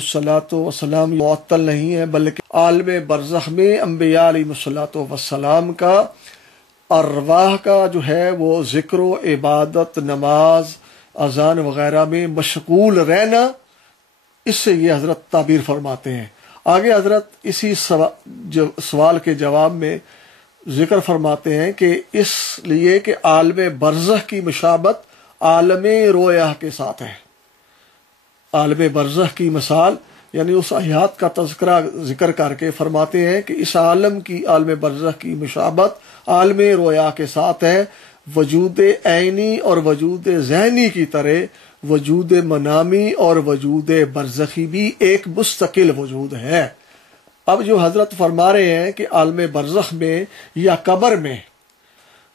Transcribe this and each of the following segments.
الصلاۃ والسلام معطل نہیں ہے، بلکہ عالم برزخ میں انبیاء علیہ الصلاۃ والسلام کا ارواح کا جو ہے وہ ذکر و عبادت، نماز، اذان وغیرہ میں مشغول رہنا، اس سے یہ حضرت تعبیر فرماتے ہیں۔ آگے حضرت اسی سوال کے جواب میں ذکر فرماتے ہیں کہ اس لیے کہ عالم برزخ کی مشابہت عالم رویا کے ساتھ ہے۔ عالم برزخ کی مثال یعنی اس حیات کا تذکرہ ذکر کر کے فرماتے ہیں کہ اس عالم برزخ کی مشابہت عالم رویا کے ساتھ ہے، وجود عینی اور وجود ذہنی کی طرح وجود منامی اور وجود برزخی بھی ایک مستقل وجود ہے۔ اب جو حضرت فرما رہے ہیں کہ عالم برزخ میں یا قبر میں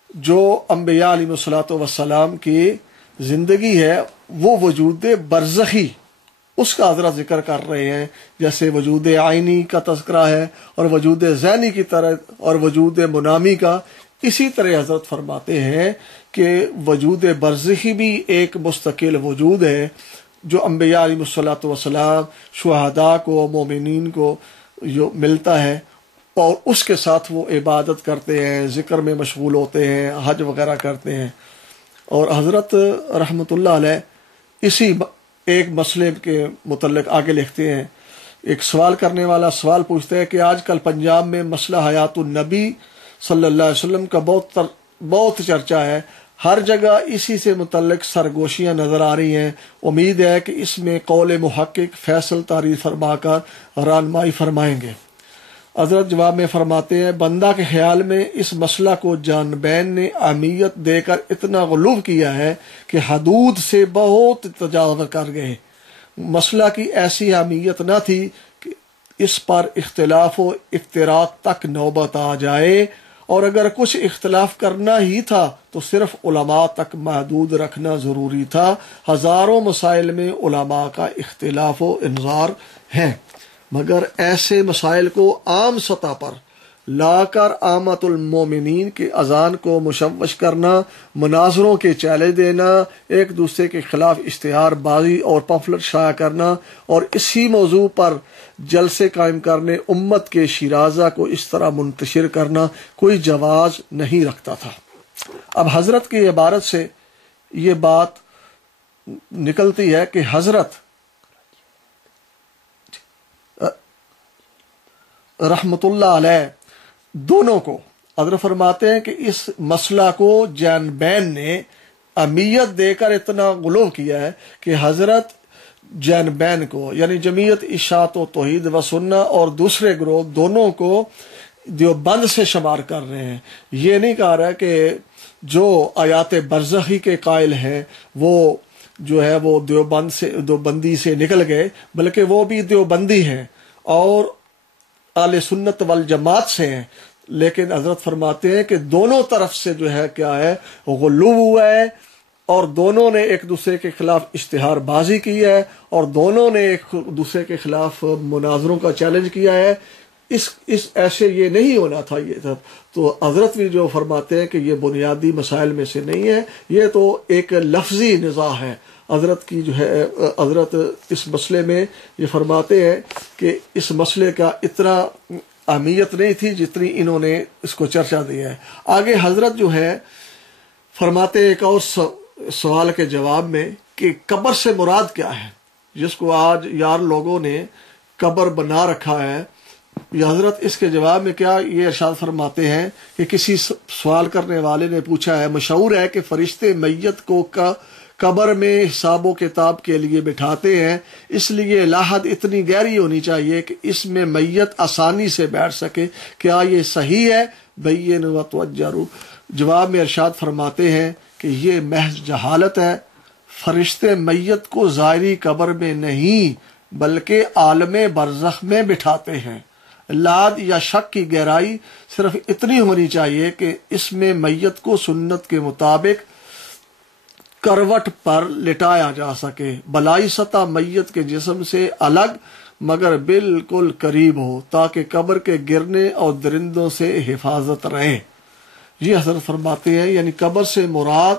جو انبیاء علیہ الصلوۃ والسلام کی زندگی ہے وہ وجود برزخی، اس کا حضرت ذکر کر رہے ہیں، جیسے وجود عینی کا تذکرہ ہے اور وجود ذہنی کی طرح اور وجود منامی کا، اسی طرح حضرت فرماتے ہیں کہ وجود برزخی بھی ایک مستقل وجود ہے جو انبیاء علیہ الصلوۃ والسلام، شہداء کو، مومنین کو جو ملتا ہے، اور اس کے ساتھ وہ عبادت کرتے ہیں، ذکر میں مشغول ہوتے ہیں، حج وغیرہ کرتے ہیں۔ اور حضرت رحمۃ اللہ علیہ اسی ایک مسئلے کے متعلق آگے لکھتے ہیں، ایک سوال کرنے والا سوال پوچھتا ہے کہ آج کل پنجاب میں مسئلہ حیات النبی صلی اللہ علیہ وسلم کا بہت چرچا ہے، ہر جگہ اسی سے متعلق سرگوشیاں نظر آ رہی ہیں، امید ہے کہ اس میں قول محقق فیصل تعریف فرما کر رہنمائی فرمائیں گے۔ حضرت جواب میں فرماتے ہیں، بندہ کے خیال میں اس مسئلہ کو جانبین نے اہمیت دے کر اتنا غلو کیا ہے کہ حدود سے بہت تجاوز کر گئے۔ مسئلہ کی ایسی اہمیت نہ تھی کہ اس پر اختلاف و افتراق تک نوبت آ جائے، اور اگر کچھ اختلاف کرنا ہی تھا تو صرف علماء تک محدود رکھنا ضروری تھا۔ ہزاروں مسائل میں علماء کا اختلاف و انظار ہے، مگر ایسے مسائل کو عام سطح پر لا کر عامت المومنین کے اذان کو مشوش کرنا، مناظروں کے چیلنج دینا، ایک دوسرے کے خلاف اشتہار بازی اور پمفلٹ شائع کرنا اور اسی موضوع پر جلسے قائم کرنے امت کے شیرازہ کو اس طرح منتشر کرنا کوئی جواز نہیں رکھتا تھا۔ اب حضرت کی عبارت سے یہ بات نکلتی ہے کہ حضرت رحمت اللہ علیہ دونوں کو حضرت فرماتے ہیں کہ اس مسئلہ کو جانبین نے اہمیت دے کر اتنا غلو کیا ہے کہ حضرت جانبین کو یعنی جمعیت اشاعت و توحید و سنہ اور دوسرے گروہ دونوں کو دیوبند سے شمار کر رہے ہیں۔ یہ نہیں کہا رہا کہ جو آیات برزخی کے قائل ہیں وہ جو ہے وہ دیوبندی سے نکل گئے، بلکہ وہ بھی دیوبندی ہیں اور اہل سنت والجماعت سے ہیں، لیکن حضرت فرماتے ہیں کہ دونوں طرف سے جو ہے کیا ہے غلو ہوا ہے، اور دونوں نے ایک دوسرے کے خلاف اشتہار بازی کی ہے، اور دونوں نے ایک دوسرے کے خلاف مناظروں کا چیلنج کیا ہے۔ اس ایسے یہ نہیں ہونا تھا۔ یہ تھا تو حضرت بھی جو فرماتے ہیں کہ یہ بنیادی مسائل میں سے نہیں ہے، یہ تو ایک لفظی نزاع ہے۔ حضرت کی جو ہے حضرت اس مسئلے میں یہ فرماتے ہیں کہ اس مسئلے کا اتنا اہمیت نہیں تھی جتنی انہوں نے اس کو چرچا دیا ہے۔ آگے حضرت جو ہے فرماتے ہیں ایک اور سوال کے جواب میں کہ قبر سے مراد کیا ہے، جس کو آج یار لوگوں نے قبر بنا رکھا ہے۔ یہ حضرت اس کے جواب میں کیا یہ ارشاد فرماتے ہیں کہ کسی سوال کرنے والے نے پوچھا ہے، مشہور ہے کہ فرشتے میت کو قبر میں حساب و کتاب کے لیے بٹھاتے ہیں، اس لیے لاحد اتنی گہری ہونی چاہیے کہ اس میں میت آسانی سے بیٹھ سکے، کیا یہ صحیح ہے؟ بین و توجروا۔ جواب میں ارشاد فرماتے ہیں کہ یہ محض جہالت ہے، فرشتے میت کو ظاہری قبر میں نہیں بلکہ عالم برزخ میں بٹھاتے ہیں۔ لاد یا شک کی گہرائی صرف اتنی ہونی چاہیے کہ اس میں میت کو سنت کے مطابق کروٹ پر لٹایا جا سکے، بلائی سطح میت کے جسم سے الگ مگر بالکل قریب ہو تاکہ قبر کے گرنے اور درندوں سے حفاظت رہے۔ یہ حضرت فرماتے ہیں یعنی قبر سے مراد